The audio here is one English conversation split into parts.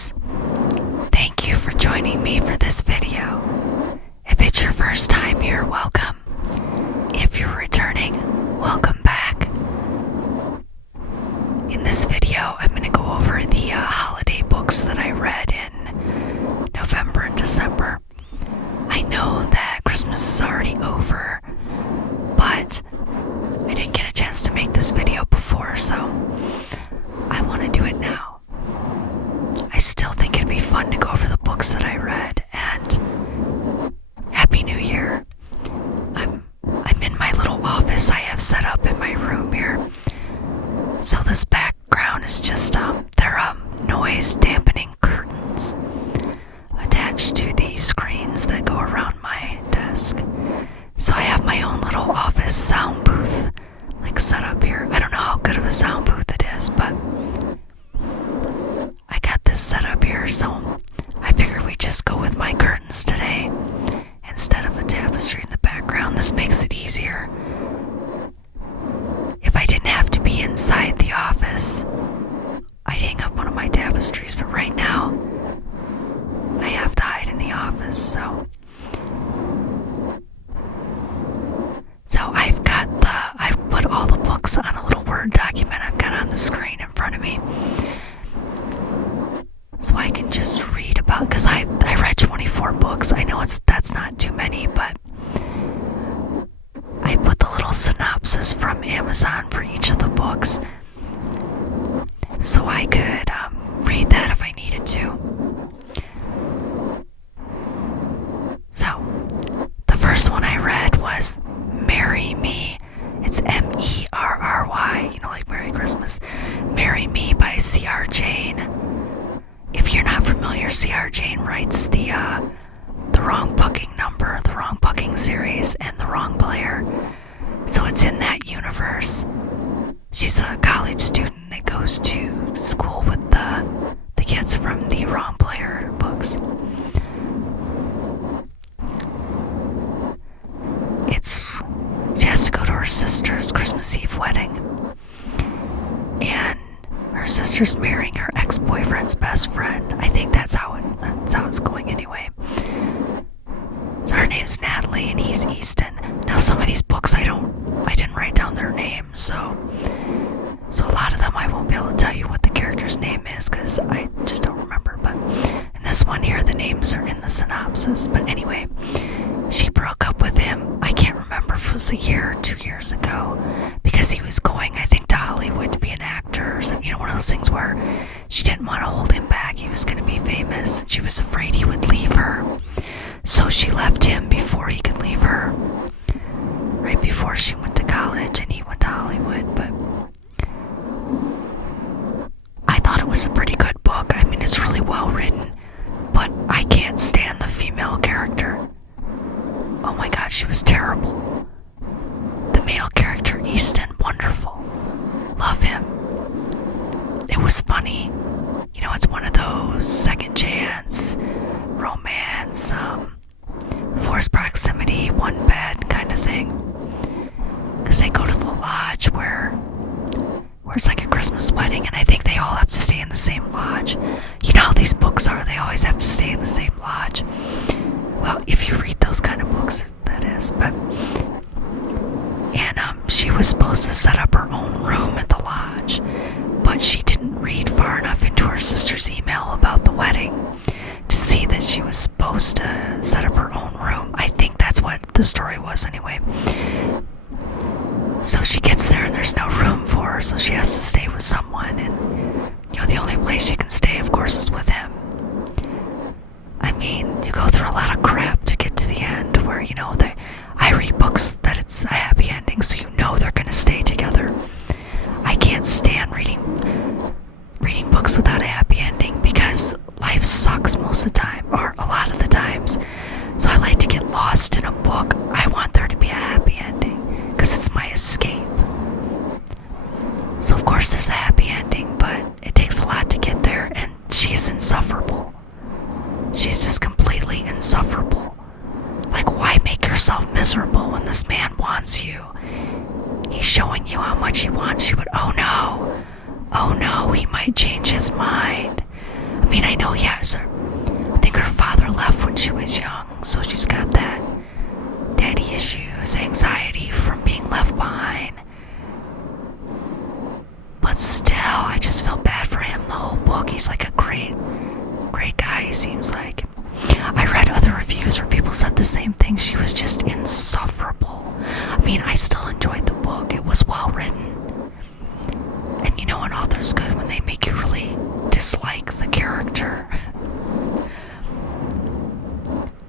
guys. Thank you for joining me for this video. If it's your first time here, welcome. If you're returning, welcome back. In this video, I'm going to go over the holiday books that I read in November and December. I know that Christmas is already over, but I didn't get a chance to make this video before, so I want to do it now. I still think it'd be fun to go over the books that I read, and Happy New Year. I'm in my little office I have set up in my room here. So this background is just they're noise dampening curtains attached to the screens that go around my desk. So I have my own little office sound booth set up here. I don't know how good of a sound booth it is, but I got this set up here, so I figured we'd just go with my curtains today instead of a tapestry in the background. This makes it easier. If I didn't have to be inside the office, I'd hang up one of my tapestries, but right now I have to hide in the office, so I've put all the books on a little Word document I've got on the screen in front of me, so I can just read about, because I read 24 books. I know that's not too many, but I put the little synopsis from Amazon for each of the books, so I could read that if I needed to. So, the first one I read was Marry Me. It's M-E-R-R-Y, like Merry Christmas. Marry Me by C.R. Jane. If you're not familiar, C.R. Jane writes the Wrong Bucking Number, the Wrong Bucking series, and The Wrong Player. So it's in that universe. She's a college student that goes to school with the kids from the Wrong Player books. She has to go to her sister's Christmas Eve wedding, and her sister's marrying her ex-boyfriend's best friend. I think that's how it's going anyway. So her name's Natalie and he's Easton. Now some of these books I didn't write down their names, so a lot of them I won't be able to tell you what the character's name is because I just don't remember. But in this one here, the names are in the synopsis. But anyway, she broke up with him. I can't remember if it was a year or 2 years ago, because he was going, I think, to Hollywood to be an actor or something. One of those things where she didn't want to hold him back. He was going to be famous. She was afraid he would leave her. So she left him before he could leave her, right before she went to college and he went to Hollywood. But I thought it was a pretty good book. I mean, it's really well written, but I can't stand the female character. Oh my god, she was terrible. The male character, Easton, wonderful. Love him. It was funny. It's one of those second chance, romance, forced proximity, one bed kind of thing. Because they go to the lodge where it's like a Christmas wedding, and I think they all have to stay in the same lodge. You know how these books are, they always have to stay in the same lodge. Well, if you read those kind of books, that is. But she was supposed to set up her own room at the lodge, but she didn't read far enough into her sister's email about the wedding to see that she was supposed to set up her own room. I think that's what the story was anyway. So she gets there and there's no room for her, so she has to stay with someone, and the only place she can stay, of course, is with him. I mean, you go through a lot of crap to get to the end where, I read books that it's a happy ending, so they're gonna stay together. I can't stand reading books without a happy ending because life sucks most of the time, or a lot of the times. So I like to get lost in a book. I want there to be a happy ending because it's my escape. So of course there's a happy ending, but it takes a lot to get there, and she's insufferable. She's just completely insufferable. Why make yourself miserable when this man wants you? He's showing you how much he wants you, but oh no, he might change his mind. mean, I know, yes. I think her father left when she was young, so she's got that daddy issues, anxiety from being left behind. But still, I just feel bad for him the whole book. He's like a great guy, he seems like. I read other reviews where people said the same thing. She was just insufferable. I mean, I still enjoyed the book. It was well written. And you know an author's good when they make you really dislike the character.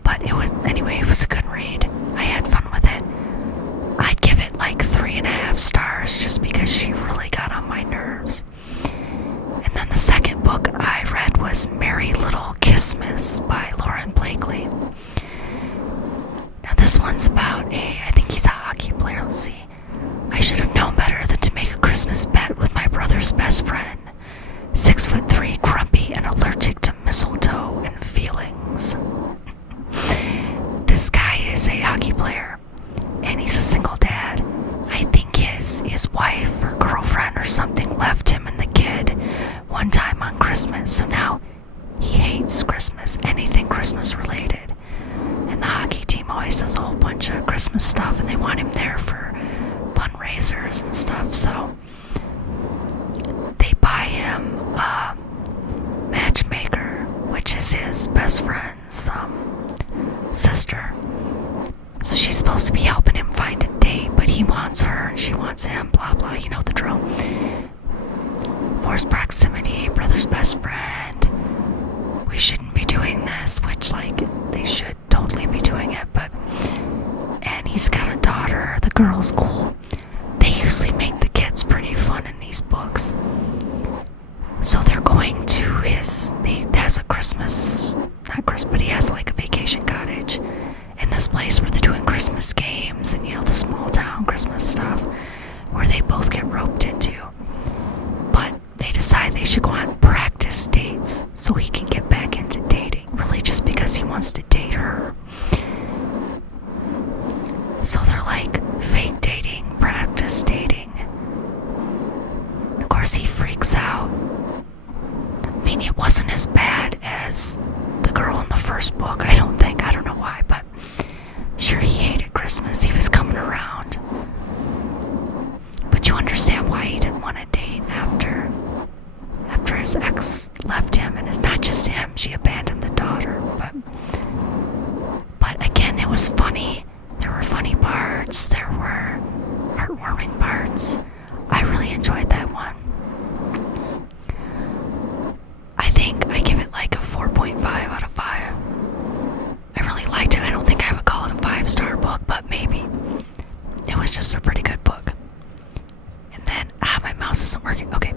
But it was a good read. I had fun with it. I'd give it like 3.5 stars just because she really got on my nerves. And then the second book I read was Merry Little Christmas by Lauren Blakely. Now this one's about I think he's a hockey player, let's see. I should have known better than to make a Christmas bet with my brother's best friend. 6'3", grumpy, and allergic to mistletoe and feelings. This guy is a hockey player, and he's a single dad. I think his wife or girlfriend or something left him and the kid one time on Christmas, so now he hates Christmas, anything Christmas related. And the hockey team always does a whole bunch of Christmas stuff, and they want him there for fundraisers and stuff, so they buy him a matchmaker, which is his best friend's sister. So she's supposed to be helping him find a date, but he wants her and she wants him, blah blah, you know the drill. Forced proximity, brother's best friend. We shouldn't be doing this, which, like, they should totally be doing it, but. And he's got a daughter, the girl's cool. They usually make the kids pretty fun in these books. So they're going to he has a Christmas, not Christmas, but he has like a vacation cottage in this place where they're doing Christmas games and, you know, the small town Christmas stuff where they both get roped into. But they decide they should go on practice dates so he can get back into dating, really just because he wants to date her. So they're like fake dating, practice dating. Of course, he freaks out. I mean, it wasn't as bad as the girl in the first book, I don't think. I don't know why, but sure, he hated Christmas. He was coming around. But you understand why he didn't want to date after his ex left him. And it's not just him, she abandoned the daughter. But again, it was funny. There were funny parts. There were heartwarming parts. I really enjoyed that one. I think I give it like a 4.5 out of 5. I really liked it. I don't think I would call it a 5-star book, but maybe. It was just a pretty good book. And then, my mouse isn't working. Okay.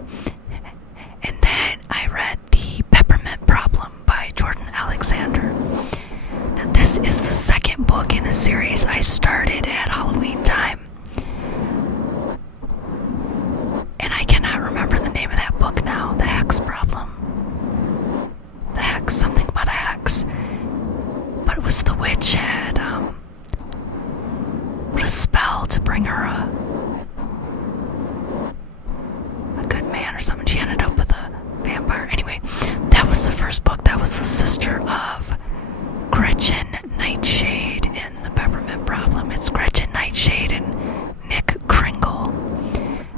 And then I read The Peppermint Problem by Jordan Alexander. Now, this is the second book in a series I started at Halloween time. And I cannot remember the name of that book now. The Hex Problem. The Hex, something about a hex. But it was the witch had put a spell to bring her a good man or something. She ended up with a vampire. Anyway, that was the first book. That was the sister of Gretchen Nightshade in The Peppermint Problem. It's Gretchen Nightshade and Nick Kringle.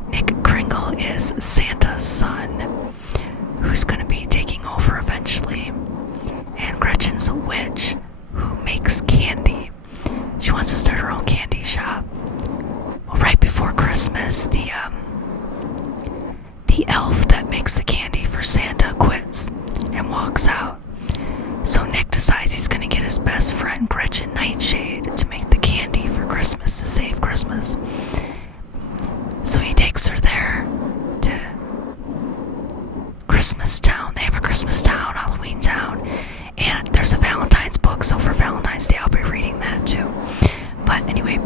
Nick Kringle is Santa's son, who's going to be taking over eventually. And Gretchen's a witch who makes candy. She wants to start her own candy shop. Well, right before Christmas, the elf that makes the candy for Santa quits and walks out. So Nick decides he's going to get his best friend Gretchen Nightshade to make the candy for Christmas, to save Christmas. So he takes her there to Christmas Town. They have a Christmas Town, Halloween Town, and there's a Valentine's book, so for Valentine's Day I'll be reading that too. But anyway,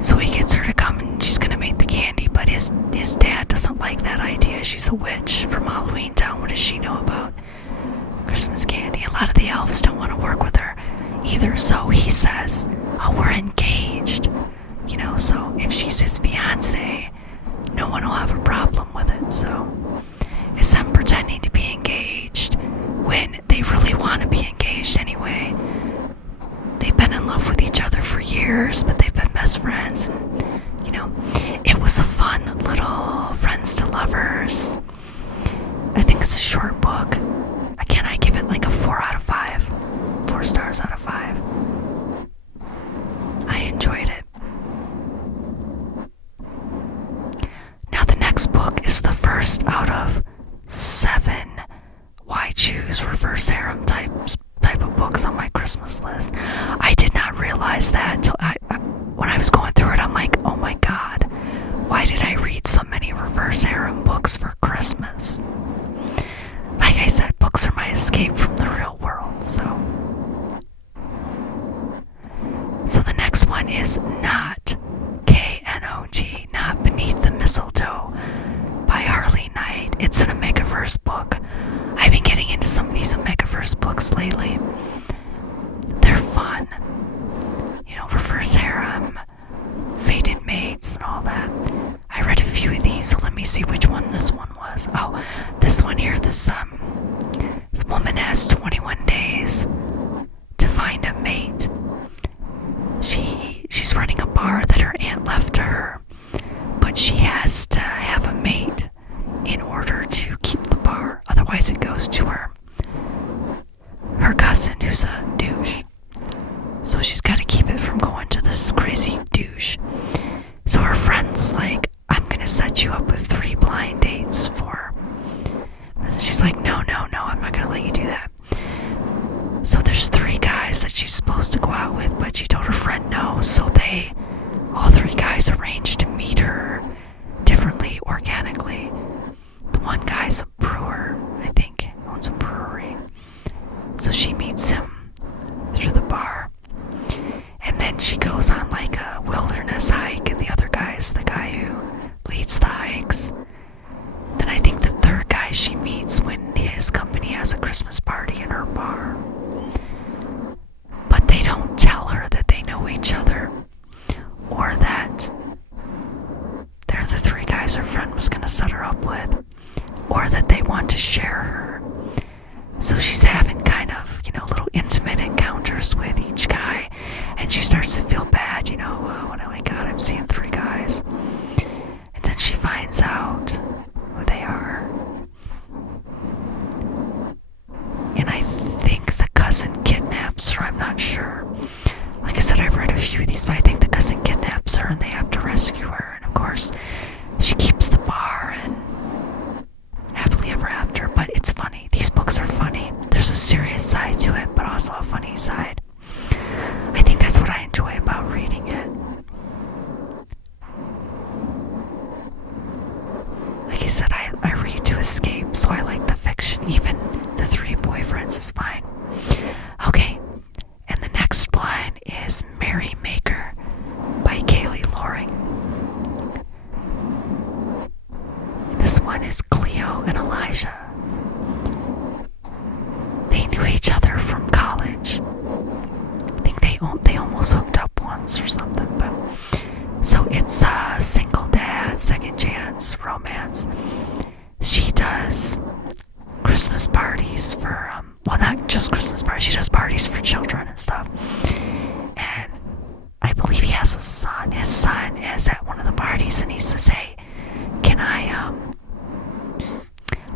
so he gets her to come and she's going to make the candy, but his dad doesn't like that idea. She's a witch from Halloween Town. What does she know about Christmas candy? A lot of the elves don't want to work with her either, so he says, oh, we're engaged. You know, so if she's his fiance, no one will have a problem with it. So it's them pretending to be engaged short book. Again, I give it like a 4 out of 5. 4 stars out of 5. I enjoyed it. Now the next book is the first out of 7 Why Choose Reverse Harem type of books on my Christmas list. I did not realize that till when I was going through it. I'm like, oh my god, why did I read so many reverse harem books for Christmas? Like I said, books are my escape from the real world. So the next one is Knot, K-N-O-T, Not Beneath the Mistletoe by Harley Knight. It's an Omegaverse book. I've been getting into some of these Omegaverse books lately. They're fun. You know, reverse harem, fated mates, and all that. I read a few of these, so let me see which one this one was. Oh, this one here, this woman has 21 days to find a mate. She's running a bar that her aunt left to her, but she has to have a mate in order to keep the bar. Otherwise it goes to her cousin, who's a douche. So she's got to keep it from going to this crazy douche. So her friend's like, I'm gonna set you up with 3 blind dates for. She's like, no, I'm not gonna let you do that. So there's 3 guys that she's supposed to go out with, but she told her friend no. So all 3 guys arranged to meet her differently, organically. The one guy's a brewer, I think, owns a brewery. So she meets him through the bar. And then she goes on like a wilderness hike, and the other guy's the guy who leads the hikes. Then I think the 3rd guy she meets when his company has a Christmas party in her bar. But they don't tell her that they know each other, or that they're the 3 guys her friend was going to set her up with, or that they want to share her. So she's having kind of, little intimate encounters with each guy, and she starts to feel bad, oh my god, I'm seeing 3 guys. And then she finds out who they are. And I think the cousin kidnaps her, I'm not sure. Like I said, I've read a few of these, but I think the cousin kidnaps her and they have to rescue her. And of course, she keeps the bar and happily ever after. But it's funny. These books are funny. There's a serious side to it, but also a funny side. I think that's what I enjoy about reading it. Like I said, I read to escape, so I like the fiction. Even the 3 boyfriends is fine. Okay, and the next one is Merry Maker by Kaylee Loring. This one is Cleo and Elijah. They knew each other from college. I think they almost hooked up once or something. But so it's a single dad, second chance romance. She does Christmas parties for well, not just Christmas parties. She does parties for children and stuff. And I believe he has a son. His son is at one of the parties, and he says, "Hey, can I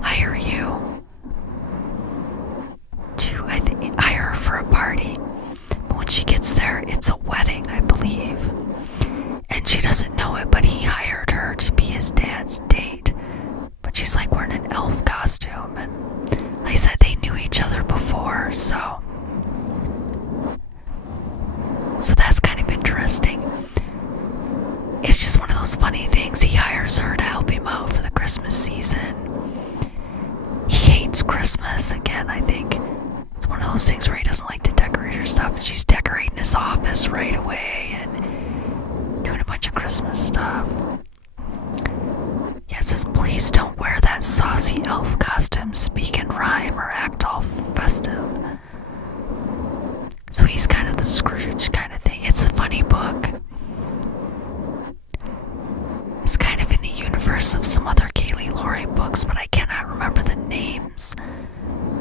hire you to hire her for a party?" But when she gets there, it's a wedding, I believe, and she doesn't know it. But he hired her to be his dad's date. But she's like wearing an elf costume, and like I said, they knew each other before, so that's kind of interesting. It's just one of those funny things. He hires her to help him out for the Christmas season. He hates Christmas again, I think. It's one of those things where he doesn't like to decorate her stuff, and she's decorating his office right away and doing a bunch of Christmas stuff. Yeah, it says, "Please don't wear that saucy elf costume, speak in rhyme, or act all festive." So he's kind of the Scrooge kind of thing. It's a funny book. It's kind of in the universe of some other Kaylee Loring books, but I cannot remember the names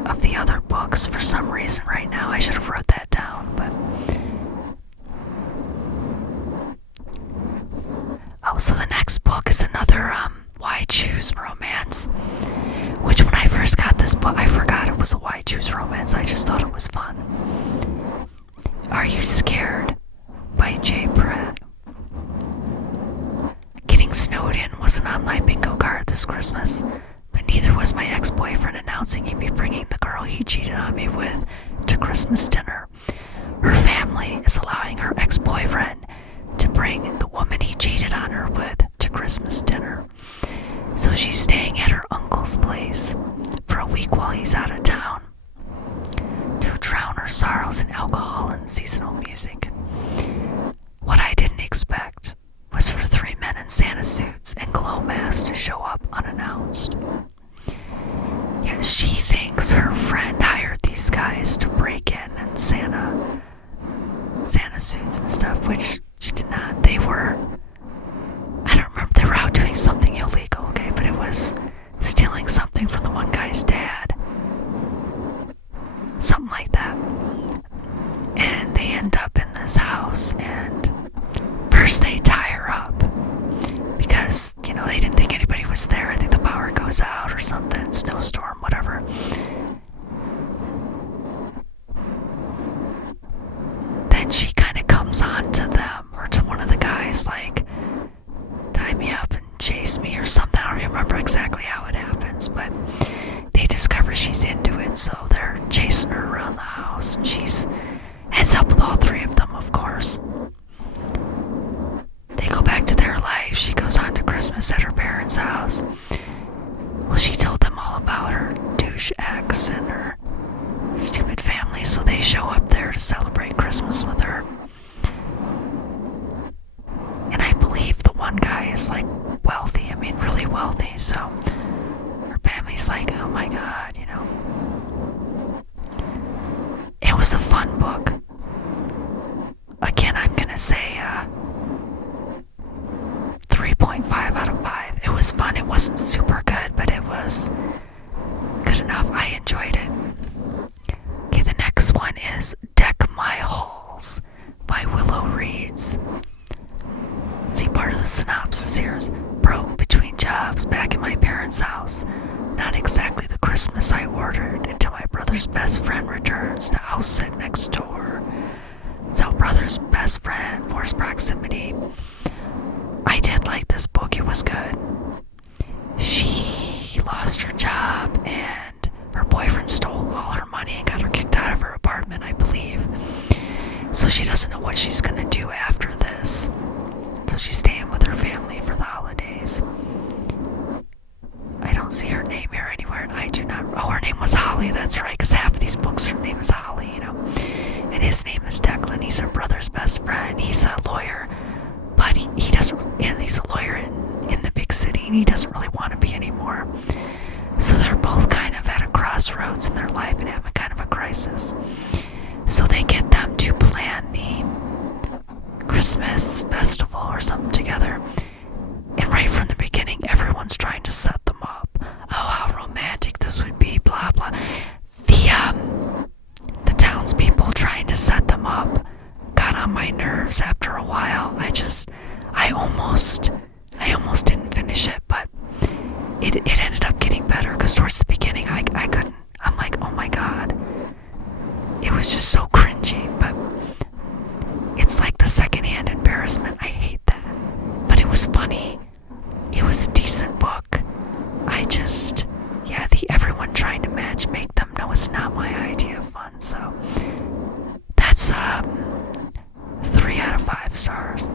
of the other books for some reason right now. I should have wrote that down, but... Oh, so the next book is another Why Choose Romance, which when I first got this this book, I forgot it was a Why Choose Romance. I just thought it was fun. Are You Scared by Jay Pratt. Getting snowed in was an online bingo card this Christmas, but neither was my ex-boyfriend announcing he'd be bringing the girl he cheated on me with to Christmas dinner. Her family is allowing her ex-boyfriend to bring the woman he cheated on her with to Christmas dinner. So she's staying at her uncle's place for a week while he's out of town to drown her sorrows in alcohol and seasonal music. What I didn't expect was for 3 men in Santa suits and glow masks to show up unannounced. Yeah, she thinks her friend hired these guys to break in Santa suits and stuff, which she did not. They were, I don't remember, they were out doing something illegal, okay, but it was stealing something from the one guy's dad. Something like that. And they end up in this house, and first they tie her up because, they didn't think anybody was there. I think the power goes out or something, snowstorm, whatever. Then she kind of comes on to them, or to one of the guys, like, tie me up and chase me or something. I don't remember exactly how it happens, but they discover she's into it, so they're chasing her around the house, and she's heads up with all 3 of them, of course. They go back to their life. She goes on to Christmas at her parents' house. Well, she told them all about her douche ex and her stupid family, so they show up there to celebrate Christmas with her. And I believe the one guy is, like, wealthy. I mean, really wealthy, so her family's like, oh my god, It was a fun book. Again, I'm gonna say 3.5 out of 5. It was fun. It wasn't super good, but it was good enough. I enjoyed it. Okay, the next one is Deck My Halls by Willow Reeds. See, part of the synopsis here is broke between jobs back in my parents' house. Not exactly the Christmas I ordered until my brother's best friend returns to house sit next door. So, brother's best friend, forced proximity. I did like this book. It was good. She lost her job and her boyfriend stole all her money and got her kicked out of her apartment, I believe. So she doesn't know what she's gonna do after this. So she's staying with her family for the holidays. I don't see her name here anywhere, and I do not. Oh, her name was Holly, that's right, because half of these books, her name is Holly, And his name is Declan. He's her brother's best friend. He's a lawyer, but he doesn't, and he's a lawyer in the big city, and he doesn't really want to be anymore. So they're both kind of at a crossroads in their life and having kind of a crisis. So they get them to plan the Christmas festival or something together. And right from the beginning, everyone's trying to set them up. Oh, how romantic this would be, blah, blah. The townspeople trying to set them up got on my nerves after a while. I almost didn't finish it, but it ended up getting better, because towards the beginning, I couldn't. I'm like, oh my god. It was just so cringy, but it's like the secondhand embarrassment. I hate that. But it was funny. It was a decent book. The everyone trying to match make them. No, it's not my idea of fun. So that's 3 out of 5 stars.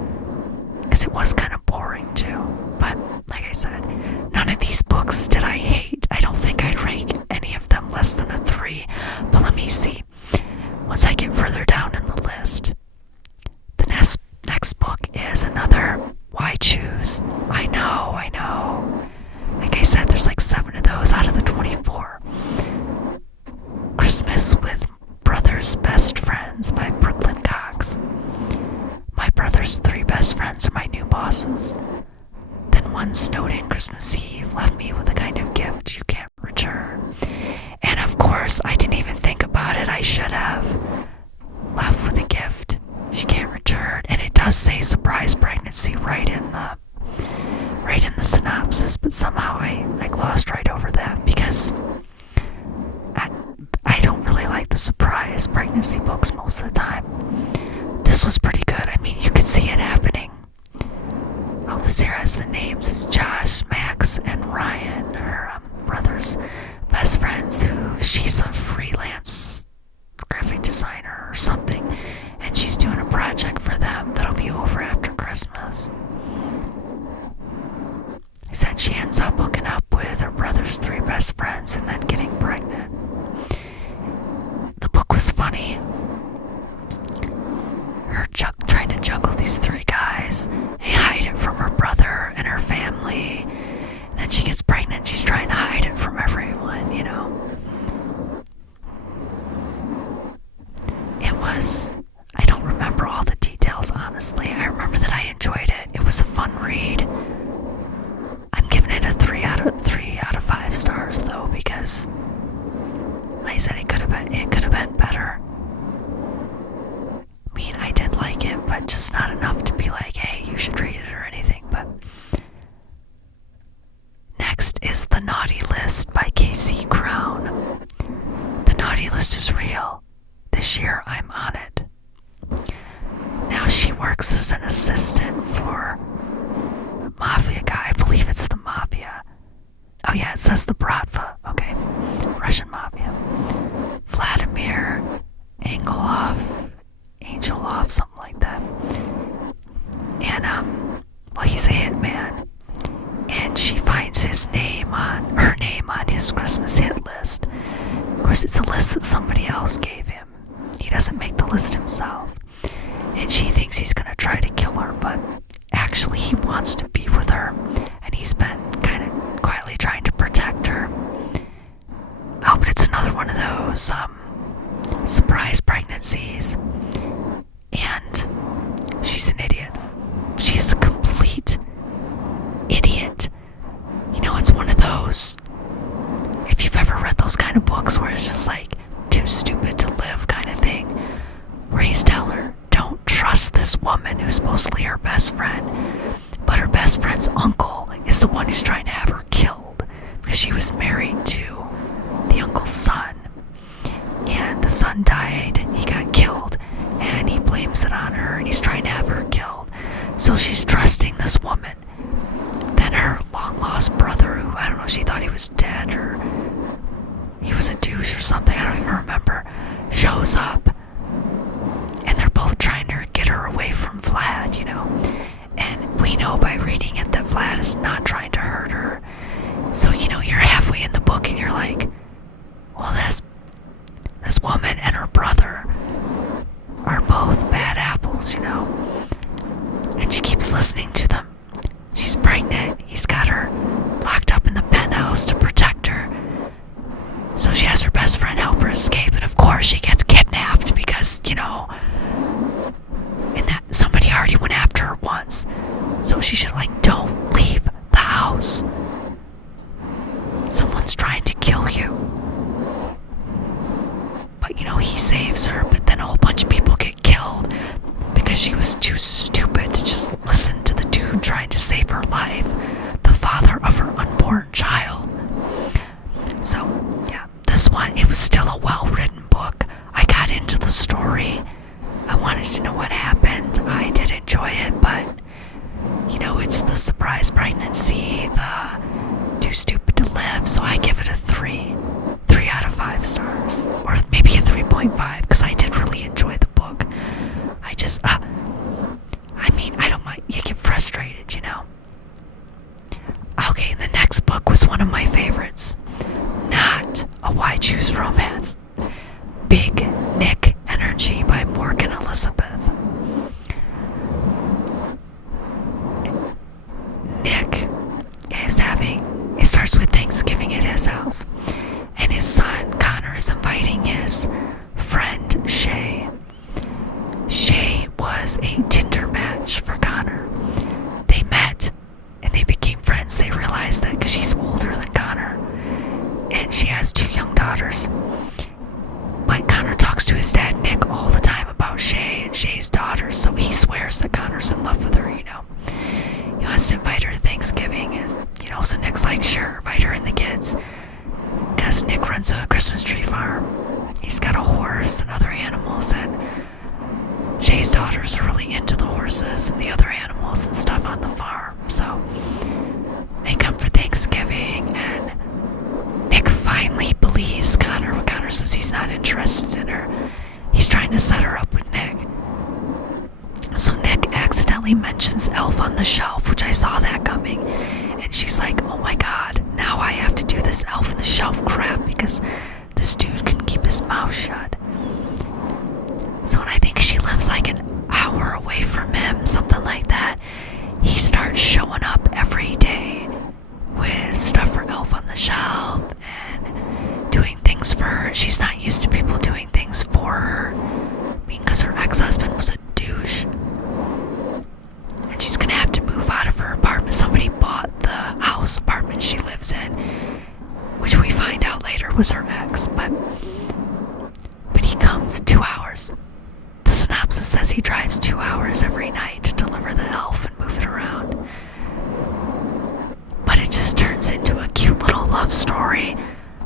Because it was kind of boring too. But like I said, none of these books did I hate. I don't think I'd rate any of them less than a 3. But let me see. Once I get further down in the list, the next book is another Why Choose. I know. Like I said, there's like 7 of those out of the 24. Christmas with Brother's Best Friends by Brooklyn Cox. My brother's 3 best friends are my new bosses. Then one snowed-in Christmas Eve left me with a kind of gift you can't return. And of course, I didn't even think about it. I should have. Left with a gift she can't return. And it does say surprise pregnancy right in the synopsis, but somehow I glossed right over that, because pregnancy books most of the time. This was pretty good. I mean, you could see it happening. Oh, this here has the names. It's Josh, Max, and Ryan, her brother's best friends. She's a freelance graphic designer or something, and she's doing a project for them that'll be over after Christmas. He said she ends up hooking up with her brother's 3 best friends and then getting pregnant. The book was funny. Her trying to juggle these 3 guys. They hide it from her brother and her family. And then she gets pregnant. She's trying to hide it from everyone, you know. It was... I don't remember all the details, honestly. I remember that I enjoyed it. It was a fun read. I'm giving it a 3 out of 5 stars, though, because, like I said, it could have been better. I mean, I did like it, but just not enough to be like, hey, you should read it or anything. But next is The Naughty List by K.C. Crown. The Naughty List is real. This year, I'm on it. Now she works as an assistant for a mafia guy. I believe it's the mafia. Oh yeah, it says the Bratva. Okay, Russian mafia. Vladimir Angelov, something like that. And well, he's a hitman, and she finds her name on his Christmas hit list. Of course, it's a list that somebody else gave him. He doesn't make the list himself. And she thinks he's gonna try to kill her, but actually he wants to be with her, and he's been kind of quietly trying to protect her. Oh, but it's another one of those surprise pregnancies, and she's an idiot. She's a complete idiot. You know, it's one of those, if you've ever read those kind of books where it's just like too stupid to live kind of thing, Ray's tell her, don't trust this woman who's mostly her best friend, but her best friend's uncle is the one who's trying to have her killed because she was married to the uncle's son, and the son died, he got killed, and he blames it on her, and he's trying to have her killed. So she's trusting this woman. Then her long lost brother, who, I don't know, she thought he was dead or he was a douche or something, I don't even remember, shows up, and they're both trying to get her away from Vlad, you know. And we know by reading it that Vlad is not trying to hurt her. So, you know, you're halfway in the book and you're like, well, this woman and her brother are both bad apples, you know. And she keeps listening to them. She's pregnant. He's got her locked up in the penthouse to protect her. So she has her best friend help her escape, and of course she gets kidnapped because, you know, and that somebody already went after her once. So she should, like, don't leave the house. Someone's trying to kill you. But, you know, he saves her, but then a whole bunch of people get killed because she was too stupid to just listen to the dude trying to save her life, the father of her unborn child. So, yeah, this one, it was still a well-written book. I got into the story. I wanted to know what happened. I did enjoy it, but, you know, it's the surprise pregnancy, the too stupid to live, so I give it a 3 out of 5 stars, or maybe a 3.5, because I did really enjoy the book. I mean, I don't mind, you get frustrated, you know. Okay, the next book was one of my favorites. Not a Why Choose Romance. Big Nick Energy by Morgan Elizabeth. Nick is it starts with Thanksgiving at his house, and his son Connor is inviting his friend Shay. Shay was a Tinder match for Connor. They met and they became friends. They realized that because she's older than Connor and she has 2 young daughters. But Connor talks to his dad Nick all the time about Shay and Shay's daughters, so he swears that Connor's in love with her, you know. He wants to invite her to Thanksgiving, you know, so Nick's like, sure, invite her and the kids, because Nick runs a Christmas tree farm, he's got a horse and other animals, and Shay's daughters are really into the horses and the other animals and stuff on the farm. So they come for Thanksgiving, and Nick finally believes Connor when Connor says he's not interested in her. He's trying to set her up with Nick. So Nick accidentally mentions Elf on the Shelf, which I saw that coming. And she's like, oh my god, now I have to do this Elf on the Shelf crap because this dude can keep his mouth shut. So when I think she lives like an hour away from him, something like that, he starts showing up every day with stuff for Elf on the Shelf and doing things for her. She's not used to people doing things for her. I mean, because her ex-husband was a douche. And she's gonna have to move out of her apartment. Somebody bought the house apartment she lives in, which we find out later was her ex. But he comes 2 hours. The synopsis says he drives 2 hours every night to deliver the elf and move it around. But it just turns into a cute little love story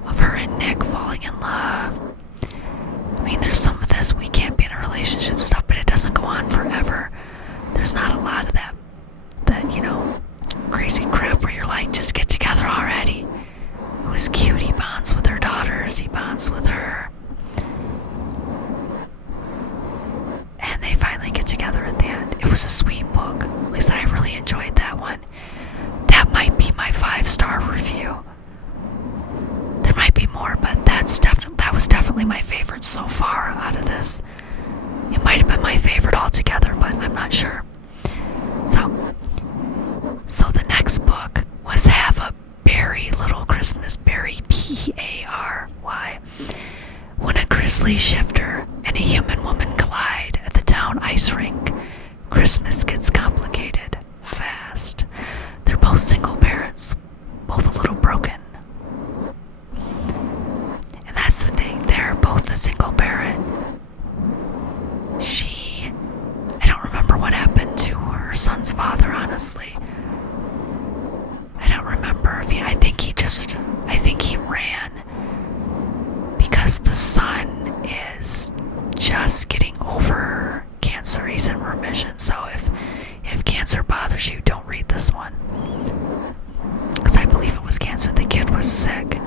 of her and Nick falling in love. I mean, there's some of this we can't be in a relationship stuff, but it doesn't go on forever. There's not a lot of that, crazy crap where you're like, just get together already. It was cute. He bonds with her daughters. He bonds with her. And they finally get together at the end. It was a sweet book. At least I really enjoyed that one. That might be my 5-star review. There might be more, but that was definitely my favorite so far out of this. It might have been my favorite altogether, but I'm not sure. So the next book was Have a Berry Little Christmas Berry, P-A-R-Y. When a grizzly shifter and a human woman collide at the town ice rink, Christmas gets complicated fast. They're both single parents, both a little broken. And that's the thing, they're both a single parent. I don't remember what happened to her son's father, honestly. I don't remember if I think he ran because the son is just getting over cancer. He's in remission. So if cancer bothers you, don't read this one. Because I believe it was cancer. The kid was sick.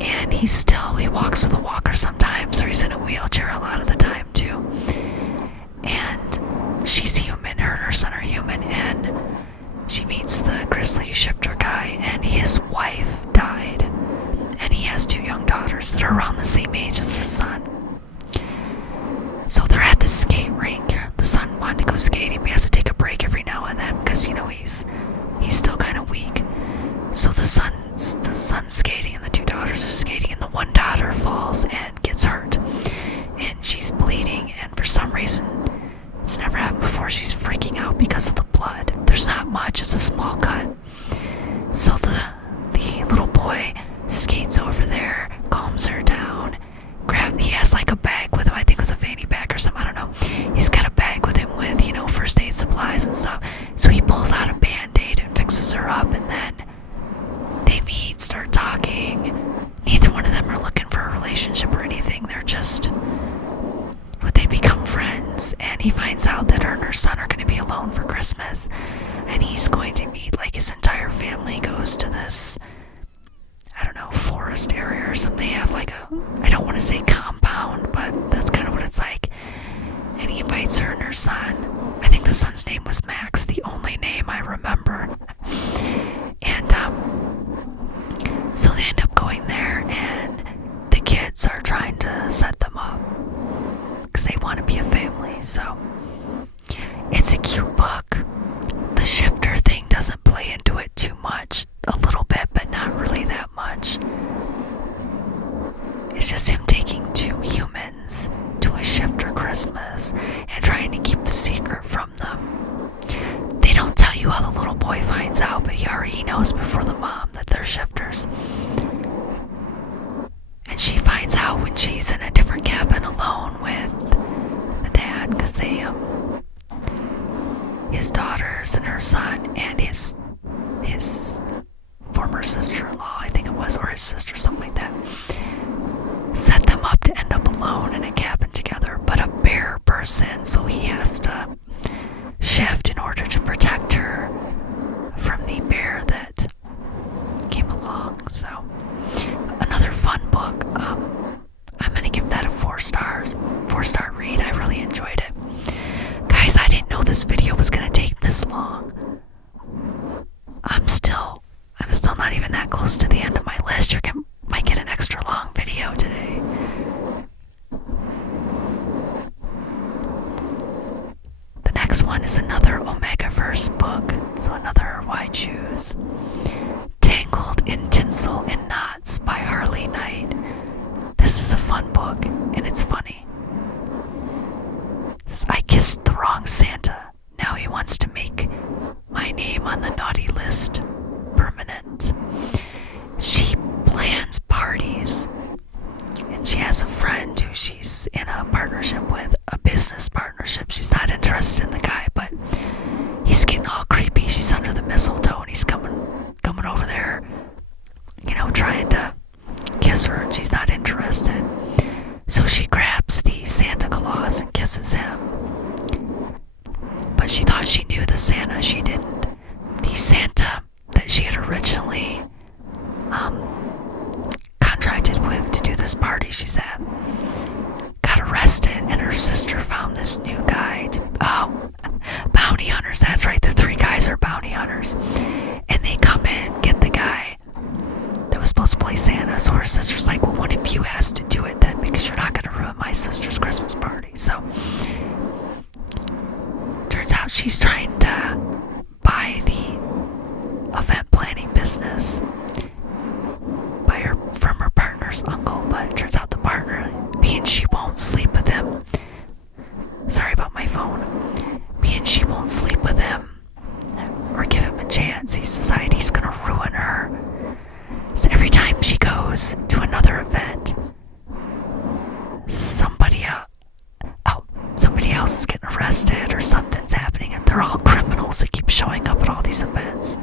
And he walks with a walker sometimes, or he's in a wheelchair a lot of the time too. And she's human, her and her son are human, and she meets the grizzly shifter guy, and his wife died. And he has 2 young daughters that are around the same age as the son. So they're at the skate rink. The son wanted to go skating, but he has to take a break every now and then because, he's still kind of weak. So the son's skating and the 2 daughters are skating, and the one daughter falls and gets hurt. And she's bleeding, and for some reason, it's never happened before, she's freaking out because of the blood. There's not much, it's a small cut. So the little boy skates over there, calms her down, he has like a bag with him, I think it was a fanny pack or something, I don't know. He's got a bag with him with, first aid supplies and stuff. So he pulls out a Band-Aid and fixes her up, and then they meet, start talking. Neither one of them are looking for a relationship or anything, they become friends, and he finds out that her and her son are going to be alone for Christmas, and he's going to meet, his entire family goes to this, forest area or something. They have I don't want to say compound, but that's kind of what it's like, and he invites her and her son. I think the son's name was Max, the only name I remember, and so they end up going there, and the kids are trying to set them up because they want to be a family. So it's a cute book. The shifter thing doesn't play into it too much, a little bit, but not really that much. It's just him taking 2 humans to a shifter Christmas and trying to keep the secret from them. They don't tell you how the little boy finds out, but he knows before the mom that they're shifters. And she finds out when she's in a different cabin alone with the dad, because his daughters and her son and his former sister-in-law, I think it was, or his sister, something like that, set them fun book, and it's funny. It says, I kissed the wrong Santa. Now he wants to make my name on the naughty list permanent. She plans parties, and she has a friend who she's in a partnership with, a business partnership. She's not interested in the guy, but he's getting all creepy. She's under the mistletoe, and he's coming over there, trying to kiss her, and she's not interested. So she grabs the Santa Claus and kisses him. But she thought she knew the Santa. She didn't. The Santa that she had originally contracted with to do this party she's at got arrested, and her sister found this new guy. Bounty hunters. That's right. The 3 guys are bounty hunters. And they come in, get the guy that was supposed to play Santa. So her sister's like, well, one of you has to do it then, because you're not going to ruin my sister's Christmas party. So turns out she's trying to buy the event planning business from her partner's uncle, but it turns out the partner, being she won't sleep with him. Sorry about my phone. Being she won't sleep with him or give him a chance, he's decided he's gonna ruin her. So every time she goes to another event, somebody else is getting arrested or something's happening, and they're all criminals that keep showing up at all these events.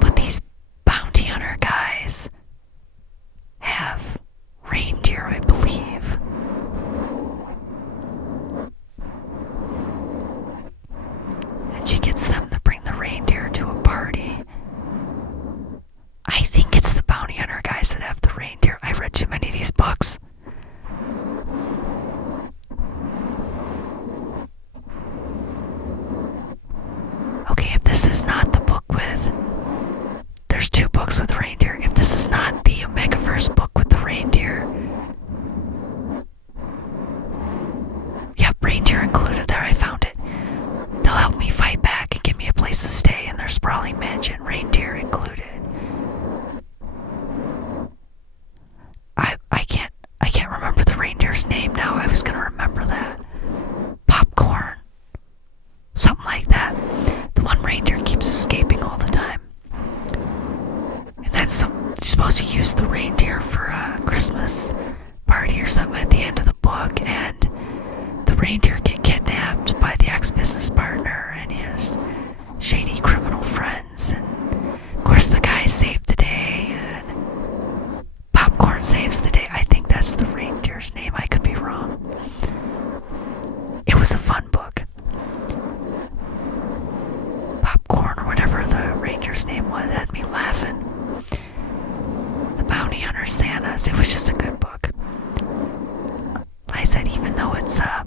But these bounty hunter guys have reindeer, I believe. And she gets them to bring the reindeer to a party. I think it's the bounty hunter guys that have the reindeer. I read too many of these books. Okay, if this is not the book with... There's 2 books with reindeer. If this is not the Omegaverse book with the reindeer... Yep, reindeer included there. I found it. They'll help me fight back and give me a place to stay in their sprawling mansion. Reindeer included. I can't remember the reindeer's name now. I was gonna remember that. Popcorn. Something like that. The one reindeer keeps escaping all the time. And then you're supposed to use the reindeer for a Christmas party or something at the end of the book, and the reindeer get kidnapped by the ex-business partner and his shady criminal friends, and of course the guy saved the day, and Popcorn saves the day. I think that's the reindeer's name. I could be wrong. It was a fun book. Popcorn, or whatever the reindeer's name was, had me laughing. The Bounty Hunter Santas. It was just a good book. Like I said, even though it's I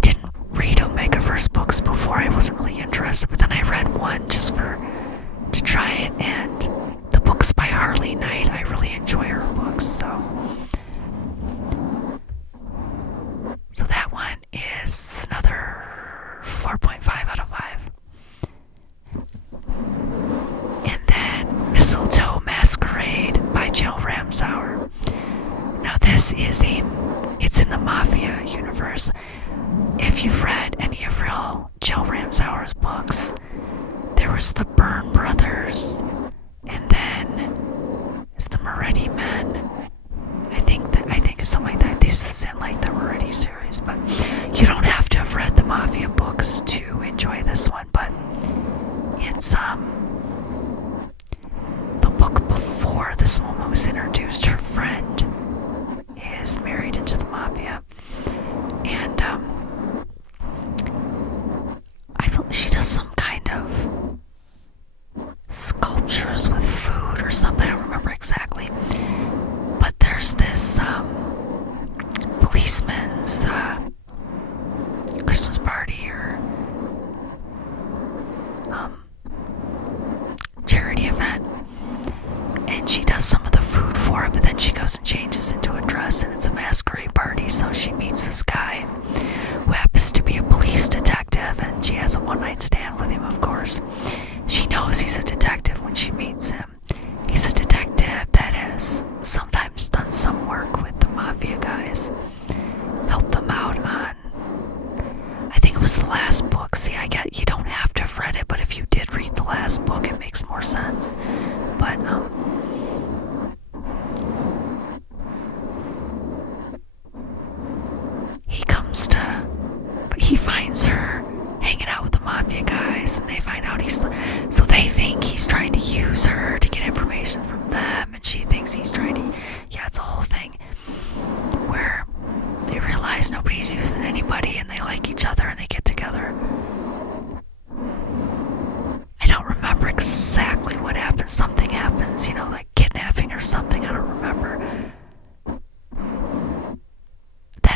didn't read Omegaverse books before. I wasn't really interested, but then I read one just to try it, and the book's by Harley Knight. I really enjoy her books, so that one is another 4.5 out of 5. And then Mistletoe Masquerade by Jill Ramsauer. Now this is it's in the Mafia universe. If you've read any of Jill Ramsauer's books, there was the Byrne Brothers, and then it's the Moretti Men. I think it's something like that. This is in like the Moretti series, but you don't have to have read the Mafia books to enjoy this one. But it's the book before this woman was introduced. Her friend is married into the Mafia, and I feel she does some kind of sculptures with food or something. I don't remember exactly. But there's this policeman's Christmas party or charity event, and she does some of the food for it, but then she goes and changes into a dress, and it's a masquerade party. So she meets this guy who happens to be a police detective, and she has a one-night stand with him, of course. She knows he's a detective when she meets him. He's a detective that has sometimes done some work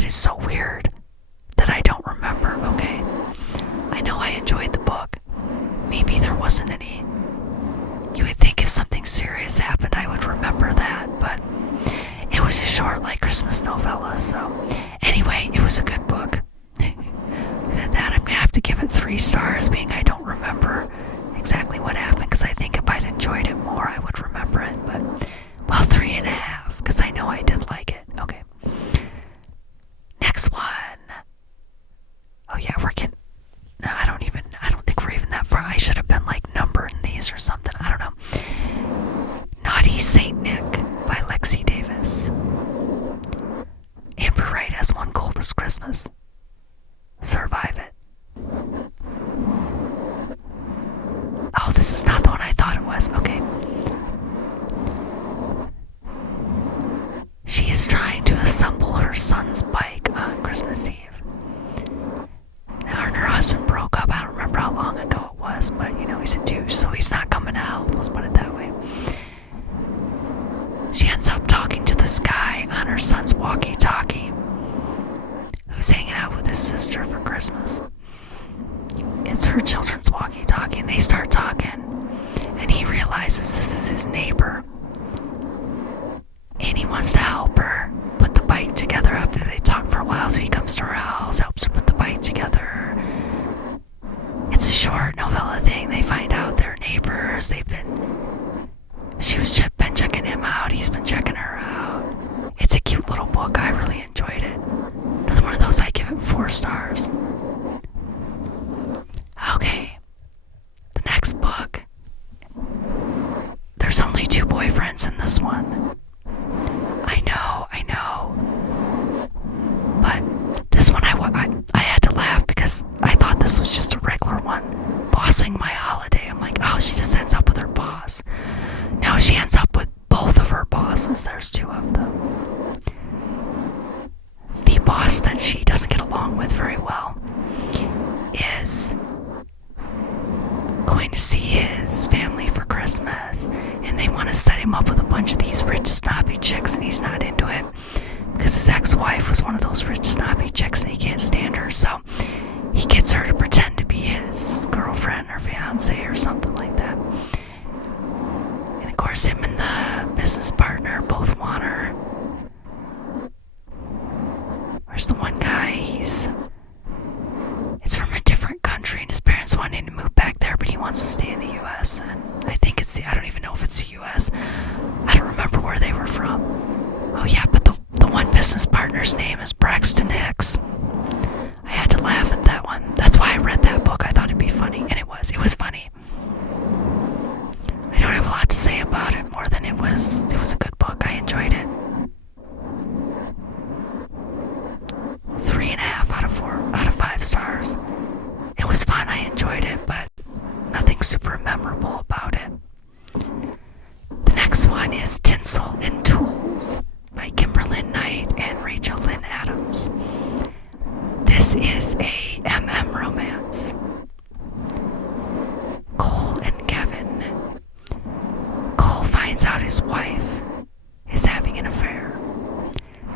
That is so weird that I don't remember. Okay. I know I enjoyed the book. Maybe there wasn't any. You would think if something serious happened, I would remember that, but it was a short, like, Christmas novella, so. Anyway, it was a good book. With that, I'm gonna have to give it 3 stars, being I don't remember exactly what happened, because I think if I'd enjoyed it more, I would remember it, but, well, 3.5, because I know I did like it. Okay. Next one. Oh yeah, we're getting, no, I don't think we're even that far. I should have been, like, numbering these or something. I don't know. Naughty Saint Nick by Lexi Davis. Amber Wright has one goal this Christmas. Survive it. Oh, this is not the one I thought it was. Okay. She is trying to assemble her son's bike on Christmas Eve. Now, her and her husband broke up. I don't remember how long ago it was, but, you know, he's a douche, so he's not coming out. Let's put it that way. She ends up talking to this guy on her son's walkie-talkie who's hanging out with his sister for Christmas. It's her children's walkie-talkie, and they start talking, and he realizes this is his neighbor, and he wants to help her put the bike together after they talk for a while, so he comes to her house, helps her put the bike together. It's a short novella thing. They find out they're neighbors. She's been checking him out. He's been checking her out. It's a cute little book. I really enjoyed it. Another one of those, I give it 4 stars. Okay. The next book. There's only 2 boyfriends in this one. I know. But this one I had to laugh because I thought this was just a regular one. Bossing My Holiday. I'm like, oh, she just ends up with her boss. Now she ends up with both of her bosses. There's 2 of them. The boss that she doesn't get along with very well is going to see his family for Christmas, and they want to set him up with a bunch of these rich snobby chicks, and he's not into it because his ex-wife was one of those rich snobby chicks and he can't stand her, so he gets her to pretend to be his girlfriend or fiance or something like that. And of course, him and the business partner both want her. Where's the one guy? It's from a different country, and his parents want him to move back there, but he wants to stay in the U.S. And I think I don't even know if it's the U.S. I don't remember where they were from. Oh yeah, but the one business partner's name is Braxton Hicks. I had to laugh at that one. That's why I read that book. I thought it'd be funny, and it was. It was funny. I don't have a lot to say about it more than it was a good book. I enjoyed it. 3.5 out of 5 stars. It was fun. I enjoyed it, but nothing super memorable about it. The next one is Tinsel and Tools by Kimberlyn Knight and Rachel Lynn Adams. This is a MM romance. Cole and Kevin. Cole finds out his wife is having an affair,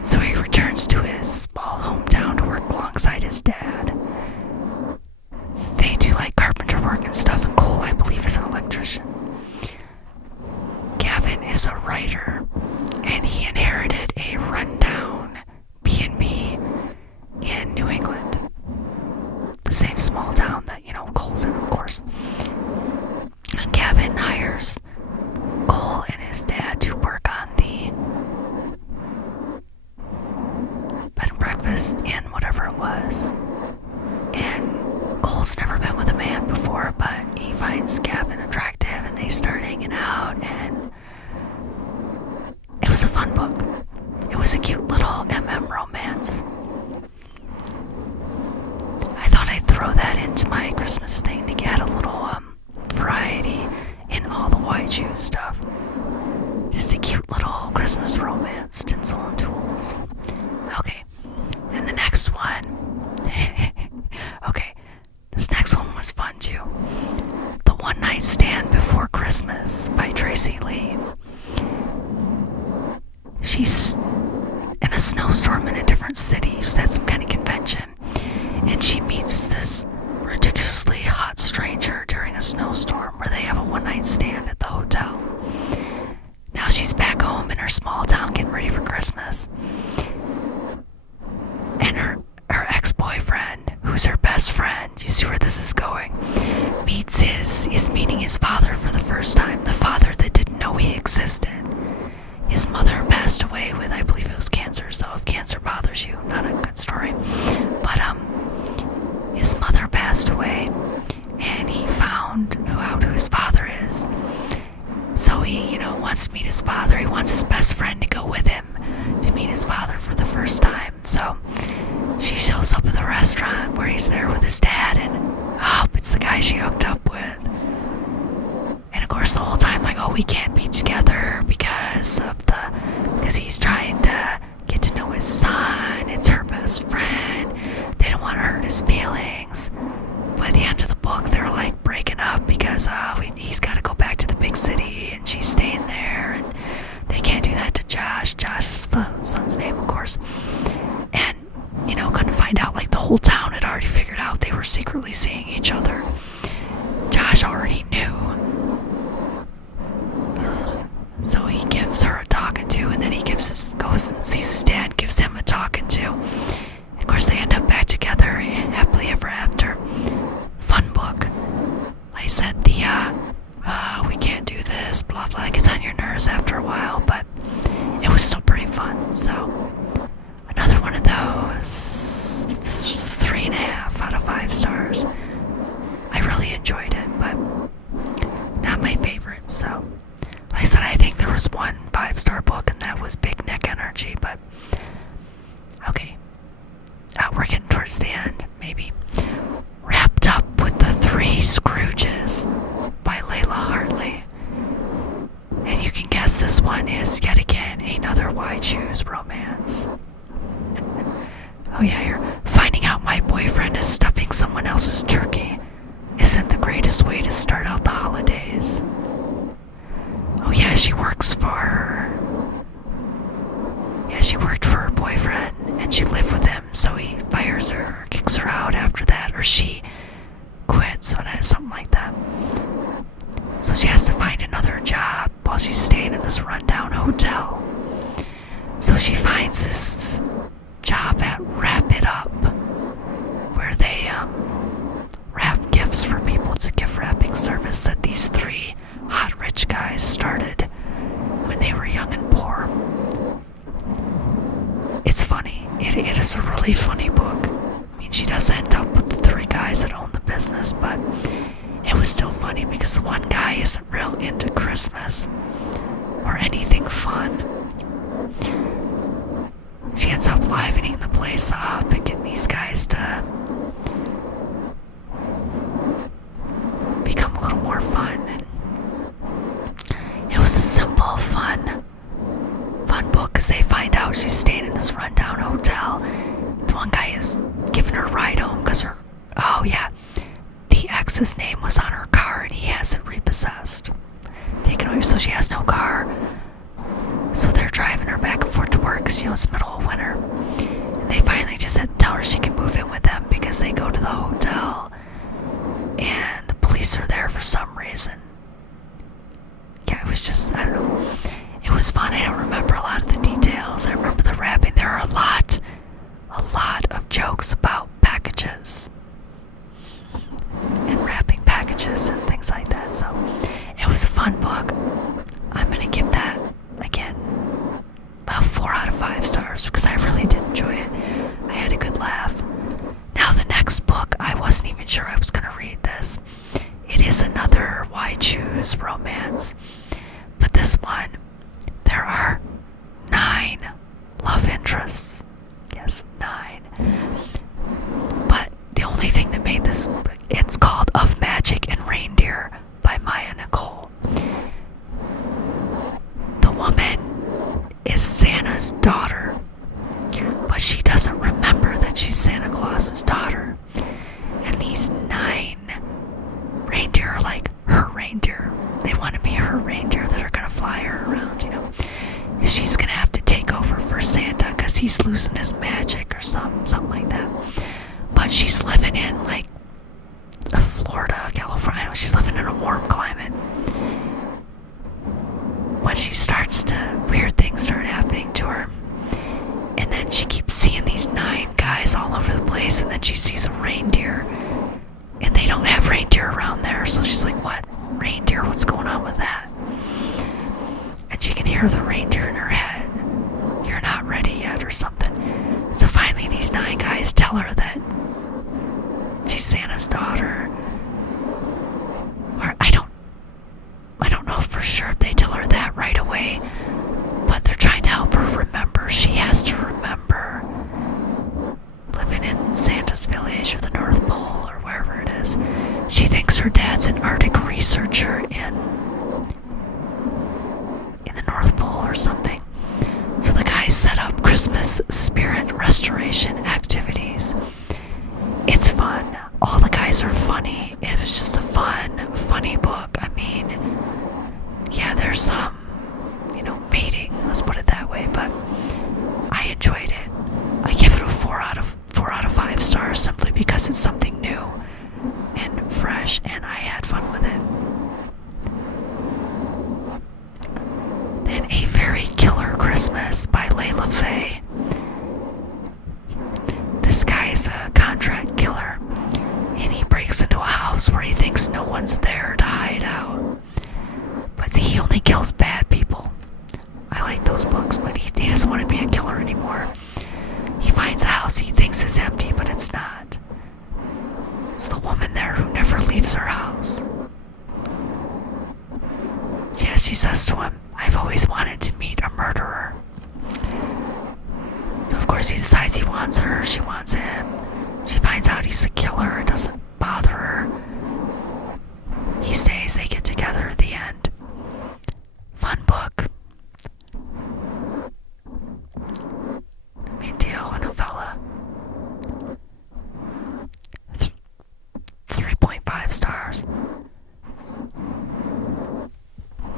so he returns to his small hometown to work alongside his dad. They do like carpenter work and stuff, and Cole, I believe, is an electrician. Gavin is a writer, and he inherited a rundown B&B in New England. The same small town that, Cole's in, of course. And Gavin hires Cole and his dad to work on the bed and breakfast in whatever it was. And Cole's never been with a man before, but he finds Gavin attractive, and they start hanging out, and it was a fun book. It was a cute little MM romance. I thought I'd throw that into my Christmas thing to get a little variety in all the YG stuff. Just a cute little Christmas romance, Tinsel and Tools. Okay, and the next one. Okay, this next one was fun too. The One Night Stand Before Christmas by Tracy Lee. in a snowstorm in a different city. She's at some kind of convention, and she meets this ridiculously hot stranger during a snowstorm where they have a one-night stand at the hotel. Now she's back home in her small town getting ready for Christmas, and her ex-boyfriend, who's her best friend, you see where this is going, is meeting his father for the first time, the father that didn't know he existed. His mother passed away with, I believe it was cancer, so if cancer bothers you, not a good story. But his mother passed away, and he found out who his father is. So he, wants to meet his father. He wants his best friend to go with him to meet his father for the first time. So she shows up at the restaurant where he's there with his dad, and it's the guy she hooked up with. And of course the whole time we can't be together because he's trying to get to know his son. It's her best friend. They don't want to hurt his feelings. By the end of the book, they're breaking up because he's got to go back to the big city and she's staying there, and they can't do that to Josh. Josh is the son's name, of course. And couldn't find out the whole town had already figured out they were secretly seeing each other. Josh already knew. So he gives her a talking to, and then he goes and sees his dad, gives him a talking to. Of course, they end up back together, happily ever after. Fun book. Like I said, we can't do this, blah blah, it gets on your nerves after a while, but it was still pretty fun. So another one of those, 3.5 out of 5 stars. I really enjoyed it, but not my favorite. So like I said, I think there was one 5-star book, and that was Big Nick Energy, but okay. We're getting towards the end, maybe. Wrapped Up with the Three Scrooges by Layla Hartley. And you can guess this one is, yet again, another Why Choose romance. Oh yeah, you're finding out my boyfriend is stuffing someone else's turkey isn't the greatest way to start out the holidays. Oh yeah, she worked for her boyfriend, and she lived with him, so he fires her, or kicks her out after that, or she quits, something like that. So she has to find another job while she's staying in this rundown hotel. So she finds this job at Wrap It Up, where they wrap gifts for people. It's a gift wrapping service that these 3 hot rich guys started when they were young and poor. It's funny. It is a really funny book. I mean, she does end up with the 3 guys that own the business, but it was still funny because the one guy isn't real into Christmas or anything fun. She ends up livening the place up and getting these guys to become a little more fun. And it was a simple, fun book, because they find out she's staying in this rundown hotel. The one guy is giving her a ride home because the ex's name was on her car and he has it repossessed, taken away, so she has no car. So they're driving her back and forth to work because it's the middle of winter. And they finally just had to tell her she can move in with them because they go to the hotel and the police are there for some reason. Yeah, it was just, I don't know. It was fun. I don't remember a lot of the details. I remember the wrapping. There are a lot of jokes about packages and wrapping packages and things like that. So it was a fun book. I'm going to give that, again, about 4 out of 5 stars because I really did enjoy it. I had a good laugh. Now the next book, I wasn't even sure I was going to read this. It is another Why Choose romance. But this one, there are 9 love interests. Yes, 9. But the only thing that made this, it's called Of Magic and Reindeer by Maya Nicole. The woman is Santa's daughter, but she doesn't remember that she's Santa Claus's daughter. And these 9 reindeer are like her reindeer. They want to be her reindeer that are going to fly her around, She's going to have to take over for Santa because losing his magic or something like that. But she's living in like Florida, California. She's living in a warm climate. But weird things start happening to her. And then she keeps seeing these 9 guys all over the place, and then she sees a reindeer. And they don't have reindeer around there, so she's like, what? Reindeer? What's going on with that? And she can hear the reindeer in her head. You're not ready yet, or something. So finally these 9 guys tell her that she's Santa's daughter. Or I don't know for sure if they tell her that right away, but they're trying to help her remember. She has to remember living in Santa's village or the North Pole or wherever it is. She thinks her dad's an Arctic researcher in the North Pole or something. So the guys set up Christmas spirit restoration activities. It's fun. All the guys are funny. It was just a funny book. I mean, yeah, there's some, mating, let's put it that way, but I enjoyed it. I give it a 4 out of 5 stars simply because it's something new and fresh, and I had fun with it. Then A Very Killer Christmas by Layla Faye. This guy is a contract killer, and he breaks into a house where he thinks no one's there to hide out. But see, he only kills bad people. I like those books, but he doesn't want to be a killer anymore. He finds a house he thinks is empty, but it's not. It's the woman there who never leaves her house. Yeah, she says to him, I've always wanted to meet a murderer. So of course he decides he wants her, she wants him. She finds out he's a killer, it doesn't bother her. He stays, they get together at the end. Fun book. A novella. 3.5 stars.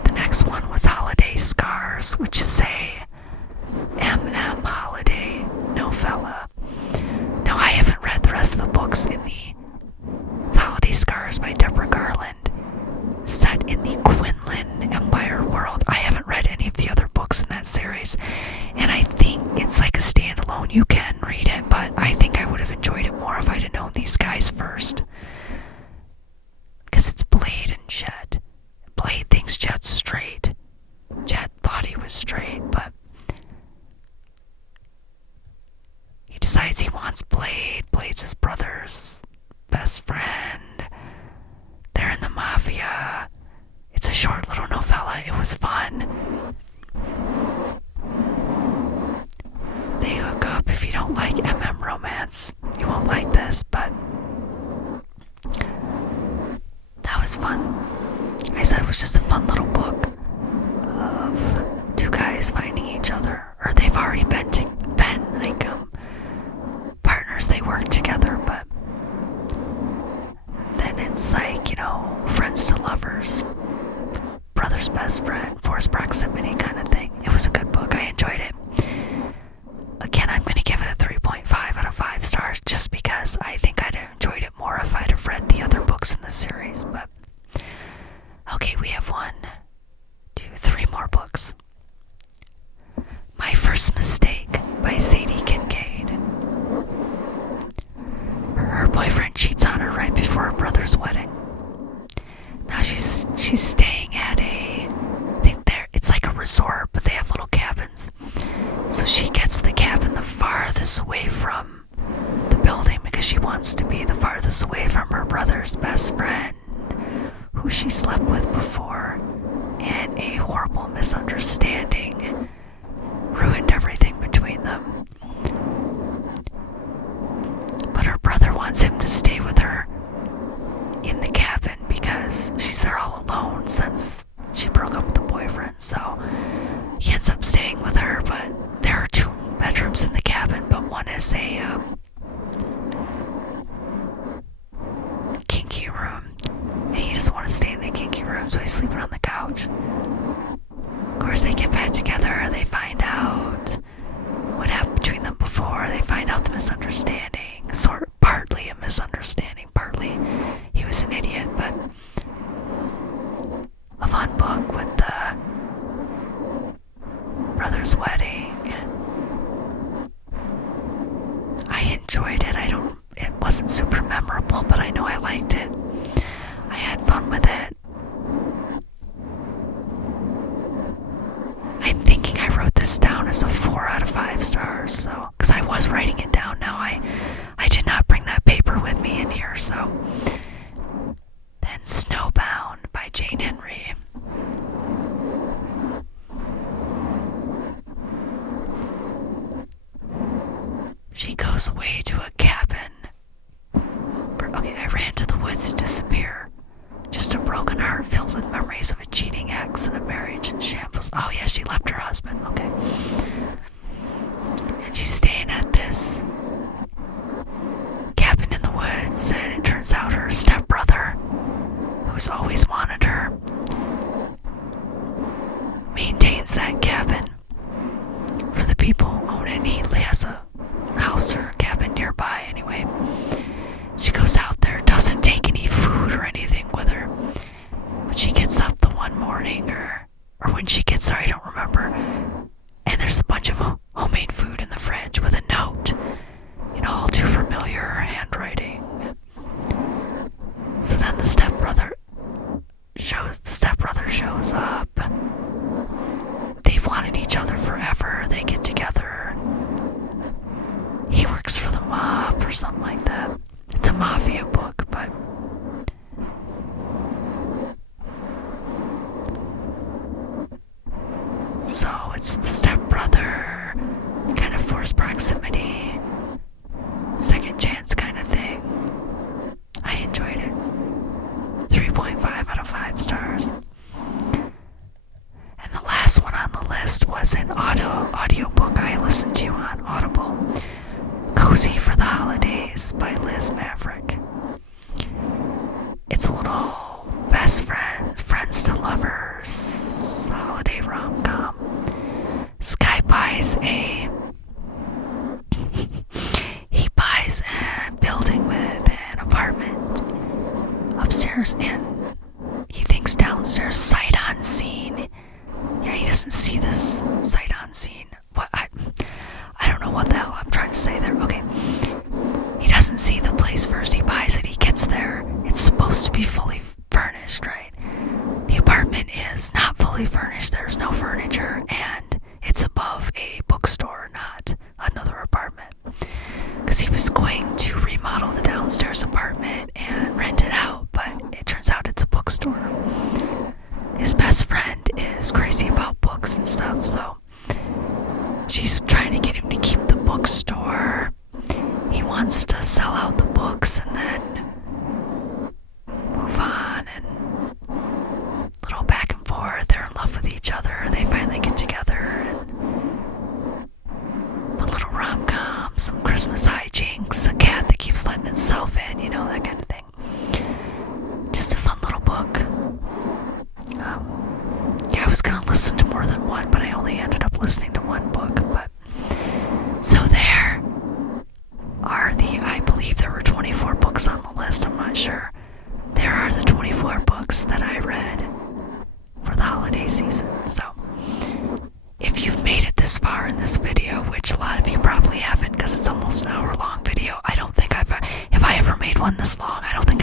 The next one was Holiday Scars, which is a M.M. Holiday novella. Now, I haven't read the rest of the books it's Holiday Scars by Deborah Garland, set in the Quinlan Empire world. I haven't read any of the other books in that series, and I think it's like a standalone. You can read it, but I think I would have enjoyed it more if I'd have known these guys first. Because it's Blade and Jet. Blade thinks Jet's straight. Jet thought he was straight, but he decides he wants Blade. Blade's his brother's best friend. They're in the mafia. It's a short little novella. It was fun. They hook up. If you don't like MM romance, you won't like this, but that was fun. I said it was just a fun little book of 2 guys finding each other, or they've already been like partners. They work together, but then it's like, friends to lovers, brother's best friend, forced proximity kind of thing. It was a good book. I enjoyed it. Again, I'm going to give it a 3.5 out of 5 stars just because I think I'd have enjoyed it more if I'd have read the other books in the series. But okay, we have 1, 2, 3 more books. My First Mistake by Sadie Kincaid. Her boyfriend cheats on her right before her brother's wedding. Now she's staying at it's like a resort, but they have little cabins. So she gets the cabin the farthest away from the building because she wants to be the farthest away from her brother's best friend, who she slept with before, and a horrible misunderstanding ruined everything between them. But her brother wants him to stay with her in the cabin because she's there all alone since she broke up with the boyfriend. So he ends up staying with her, but there are 2 bedrooms in the cabin, but one is a kinky room, and he doesn't want to stay in the kinky room, so he's sleeping on the couch. Of course, they get back together, they find out what happened between them before misunderstanding, partly a misunderstanding, partly he was an idiot, but a fun book with the brother's wedding. I enjoyed it. It wasn't super memorable, but I know I liked it. I had fun with it. I'm thinking I wrote this down as a 4 out of 5 stars, so, because I was writing it down. Now I did not bring that paper with me in here, so. Then Snowbound by Jane Henry. She goes away to a cabin. Okay, I ran to the woods to disappear. Just a broken heart filled with memories of a cheating ex and a marriage in shambles. Oh yeah, she left her husband. Okay. And she's staying at this cabin in the woods, and it turns out her stepbrother, who's always wanted her, maintains that cabin for the people who own it. He has a house or a cabin nearby anyway. She goes out there, doesn't take any food or anything with her. But she gets up the one morning, or when she gets there, I don't remember. And there's a bunch of homemade food in the fridge with a note. All too familiar handwriting. So then the stepbrother shows up. They've wanted each other forever. They get together. He works for the mob or something like that. It's a mafia book, but so it's the stepbrother, kind of forced proximity, second chance kind of thing. I enjoyed it. 3.5 out of 5 stars. And the last one on the list was an audiobook I listened to on Audible. Cozy for the Holidays by Liz Maverick. It's a little best friends to lovers, holiday rom-com. This guy buys a building with an apartment upstairs, and he thinks downstairs, sight unseen. Yeah, he doesn't see this sight unseen. What I don't know what the hell I'm trying to say there. Okay. He doesn't see the place first. He buys it. He gets there. It's supposed to be fully furnished, right? The apartment is not fully furnished. There's no furniture, and it's above a bookstore, not another apartment. Because he was going to remodel the downstairs apartment and rent it out, but it turns out it's a bookstore. His best friend is crazy about books and stuff, so she's trying to get him to keep the bookstore. He wants to sell out the books and then move on, and little back and forth. They're in love with each other. They finally get together, and a little rom-com, some Christmas hijinks, a cat that keeps letting itself in, that kind of thing. Just a fun little book. I was gonna listen to more than one, but I only ended up listening to one book. But so there are I believe there were 24 books on the list. I'm not sure. There are the 24 books that I read for the holiday season. So if you've made it this far in this video, which a lot of you probably haven't, because it's almost an hour long video, I don't think if I ever made one this long, I don't think